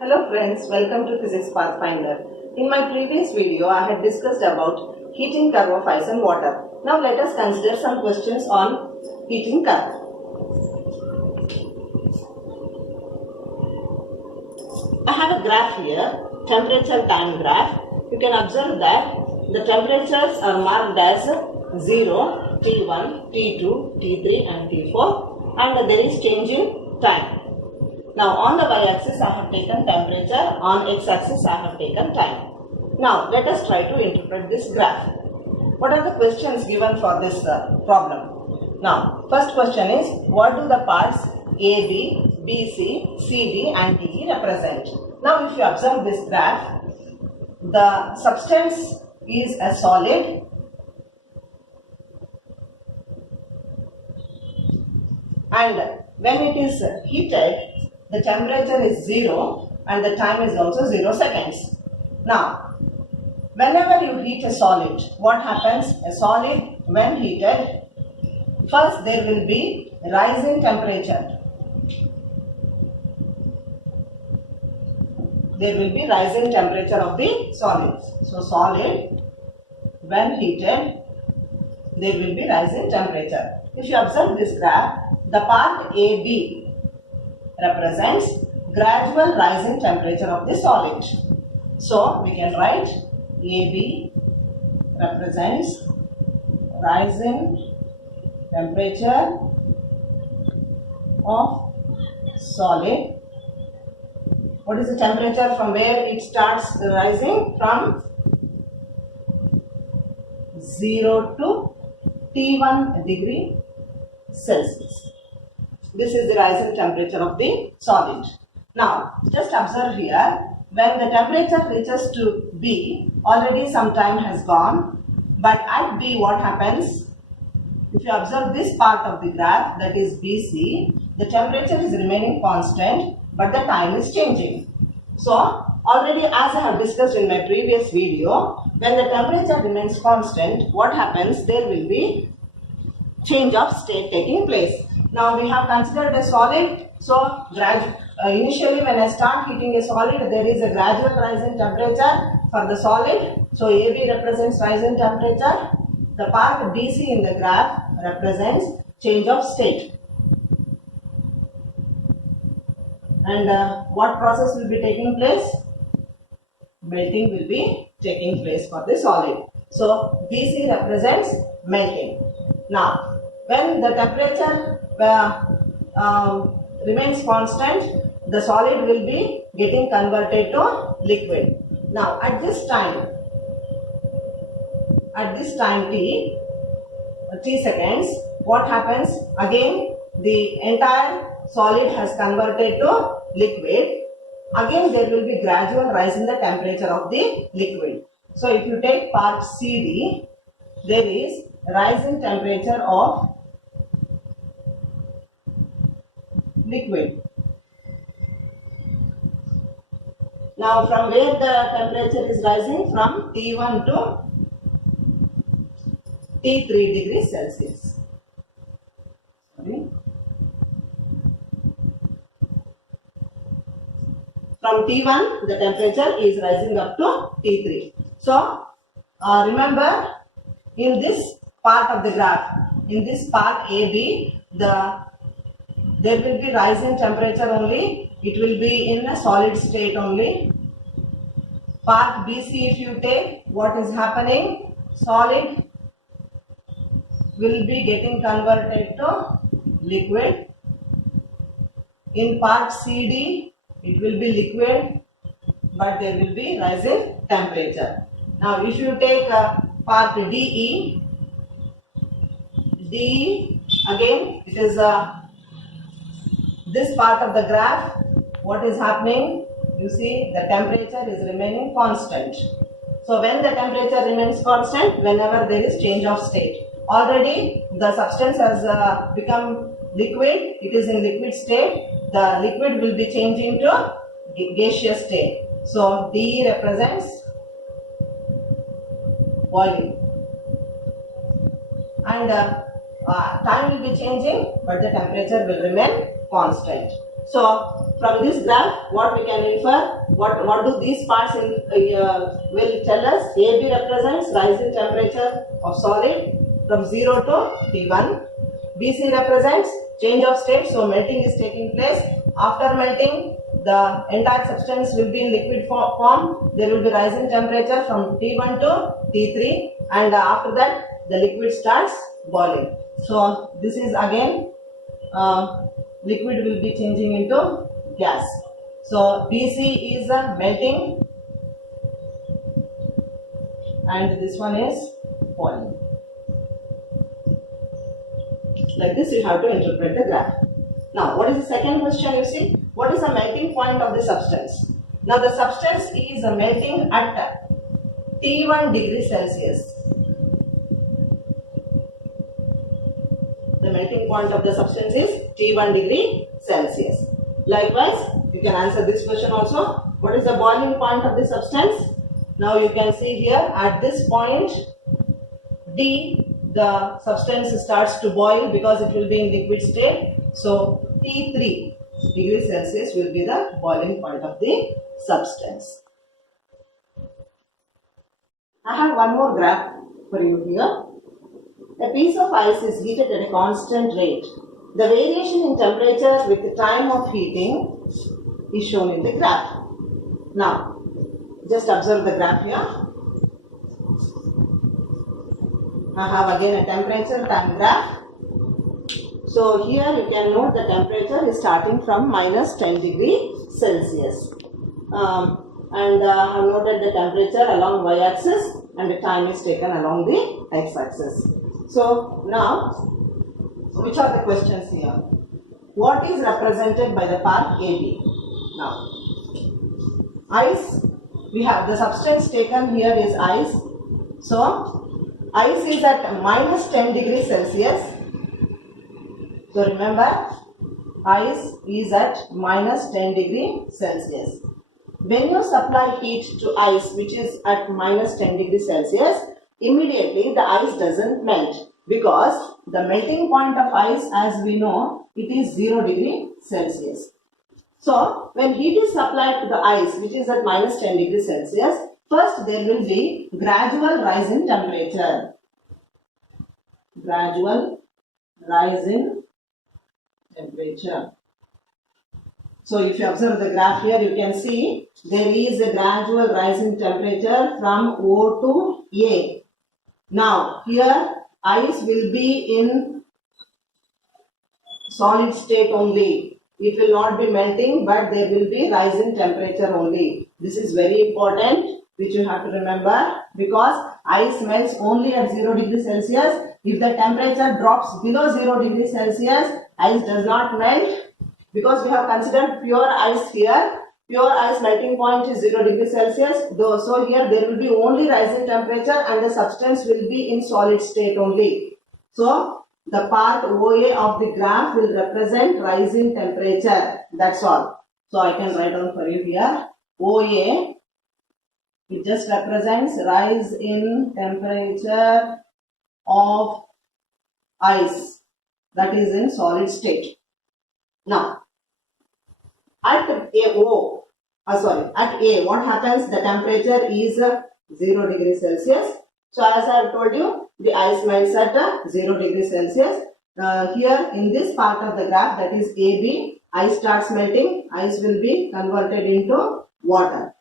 Hello friends, welcome to Physics Pathfinder. In my previous video, I had discussed about heating curve of ice and water. Now let us consider some questions on heating curve. I have a graph here, temperature time graph. You can observe that the temperatures are marked as 0, T1, T2, T3 and T4 and there is change in time. Now on the y-axis I have taken temperature, on x-axis I have taken time. Now let us try to interpret this graph. What are the questions given for this problem? Now first question is, what do the parts AB, BC, CD and DE represent? Now if you observe this graph, the substance is a solid and when it is heated, the temperature is 0 and the time is also 0 seconds. Now, whenever you heat a solid, what happens? A solid, when heated, first there will be rise in temperature. There will be rise in temperature of the solids. So, solid, when heated, there will be rise in temperature. If you observe this graph, the part AB represents gradual rise in temperature of the solid. So, we can write AB represents rise in temperature of solid. What is the temperature from where it starts rising? From 0 to T1 degree Celsius. This is the rise in temperature of the solid. Now, just observe here, when the temperature reaches to B, already some time has gone, but at B what happens? If you observe this part of the graph, that is BC, the temperature is remaining constant, but the time is changing. So, already as I have discussed in my previous video, when the temperature remains constant, what happens? There will be change of state taking place. Now we have considered a solid, so initially when I start heating a solid, there is a gradual rise in temperature for the solid. So AB represents rise in temperature. The part BC in the graph represents change of state. And what process will be taking place? Melting will be taking place for the solid. So BC represents melting. Now when the temperature remains constant, the solid will be getting converted to liquid. Now at this time t seconds, what happens? Again the entire solid has converted to liquid. Again there will be gradual rise in the temperature of the liquid. So if you take part CD, there is rise in temperature of liquid. Now from where the temperature is rising? From T1 to T3 degrees Celsius. From T1 the temperature is rising up to T3. So remember, in this part of the graph, in this part AB, there will be rise in temperature only. It will be in a solid state only. Part BC, if you take, what is happening? Solid will be getting converted to liquid. In part CD, it will be liquid, but there will be rise in temperature. Now, if you take part DE, again it is this part of the graph. What is happening? You see the temperature is remaining constant. So when the temperature remains constant, whenever there is change of state, already the substance has become liquid, it is in liquid state, the liquid will be changing to gaseous state. So DE represents boiling. And time will be changing, but the temperature will remain constant. So from this graph, what we can infer, what do these parts will tell us? AB represents rising temperature of solid from 0 to T1. BC represents change of state, so melting is taking place. After melting, the entire substance will be in liquid form. There will be rising temperature from T1 to T3, and after that the liquid starts boiling. So this is again liquid will be changing into gas. So BC is melting and this one is boiling. Like this you have to interpret the graph. Now what is the second question you see? What is the melting point of the substance? Now the substance is melting at T1 degree Celsius. The melting point of the substance is T1 degree Celsius. Likewise, you can answer this question also. What is the boiling point of the substance? Now you can see here at this point D, the substance starts to boil because it will be in liquid state. So T3 degree Celsius will be the boiling point of the substance. I have one more graph for you here. A piece of ice is heated at a constant rate. The variation in temperature with the time of heating is shown in the graph. Now, just observe the graph here. I have again a temperature time graph. So here you can note the temperature is starting from minus 10 degree Celsius. And I have noted the temperature along y-axis and the time is taken along the x-axis. So now, which are the questions here? What is represented by the part AB? Now, ice, we have the substance taken here is ice. So, ice is at minus 10 degree Celsius. So, remember, ice is at minus 10 degree Celsius. When you supply heat to ice which is at minus 10 degree Celsius, immediately the ice doesn't melt because the melting point of ice, as we know, it is 0 degree Celsius. So, when heat is supplied to the ice which is at minus 10 degree Celsius, first there will be gradual rise in temperature. Gradual rise in temperature. So, if you observe the graph here, you can see there is a gradual rise in temperature from O to A. Now, here ice will be in solid state only. It will not be melting, but there will be rise in temperature only. This is very important, which you have to remember, because ice melts only at 0 degree Celsius. If the temperature drops below 0 degree Celsius, ice does not melt. Because we have considered pure ice here, pure ice melting point is 0 degree Celsius. So here there will be only rising temperature and the substance will be in solid state only. So the part OA of the graph will represent rising temperature. That's all. So I can write down for you here. OA, it just represents rise in temperature of ice that is in solid state. Now, at A, what happens? The temperature is 0 degree Celsius. So, as I have told you, the ice melts at 0 degree Celsius. Here in this part of the graph, that is AB, ice starts melting. Ice will be converted into water.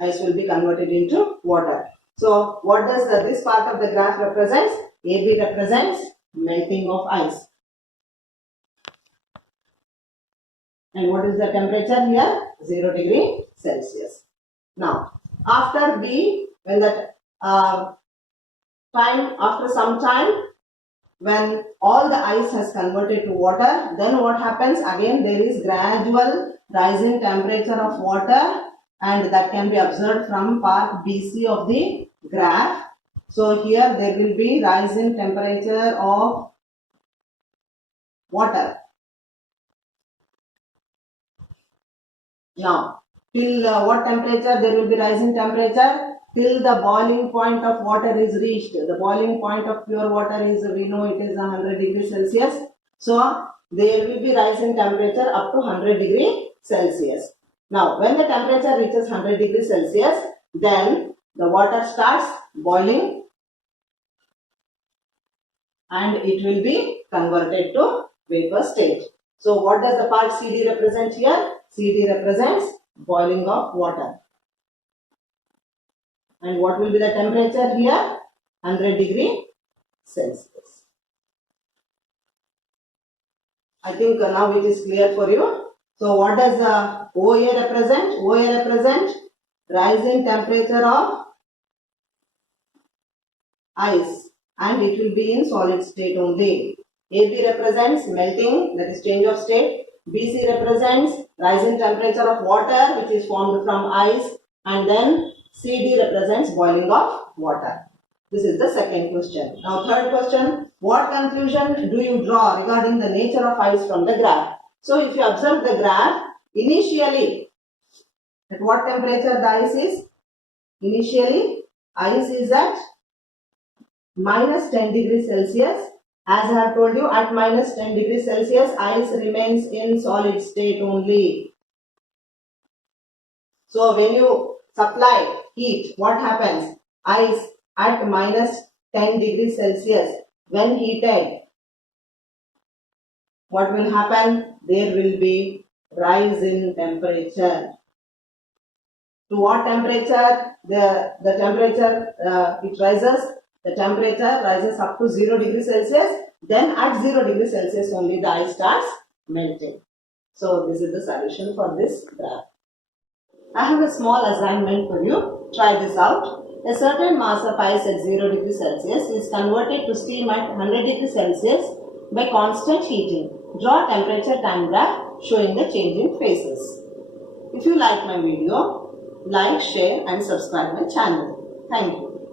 Ice will be converted into water. So, what does this part of the graph represents? AB represents melting of ice. And what is the temperature here? 0 degree Celsius. Now, after B, when that after some time, when all the ice has converted to water, then what happens? Again, there is gradual rise in temperature of water, and that can be observed from part BC of the graph. So here there will be rise in temperature of water. Now, till what temperature there will be rising temperature? Till the boiling point of water is reached. The boiling point of pure water is, we know it is 100 degrees Celsius. So, there will be rise in temperature up to 100 degree Celsius. Now, when the temperature reaches 100 degree Celsius, then the water starts boiling and it will be converted to vapor state. So, what does the part CD represent here? CD represents boiling of water. And what will be the temperature here? 100 degree Celsius. I think now it is clear for you. So what does OA represent? OA represent rising temperature of ice and it will be in solid state only. AB represents melting, that is change of state. BC represents rising temperature of water which is formed from ice, and then CD represents boiling of water. This is the second question. Now third question, what conclusion do you draw regarding the nature of ice from the graph? So if you observe the graph, initially at what temperature the ice is? Initially ice is at minus 10 degrees Celsius. As I have told you, at minus 10 degrees Celsius ice remains in solid state only. So when you supply heat, what happens? Ice at minus 10 degrees Celsius, when heated, what will happen? There will be rise in temperature. To what temperature? The temperature it rises. The temperature rises up to 0 degrees Celsius. Then at 0 degrees Celsius only the ice starts melting. So this is the solution for this graph. I have a small assignment for you. Try this out. A certain mass of ice at 0 degrees Celsius is converted to steam at 100 degrees Celsius by constant heating. Draw temperature time graph showing the changing phases. If you like my video, like, share and subscribe my channel. Thank you.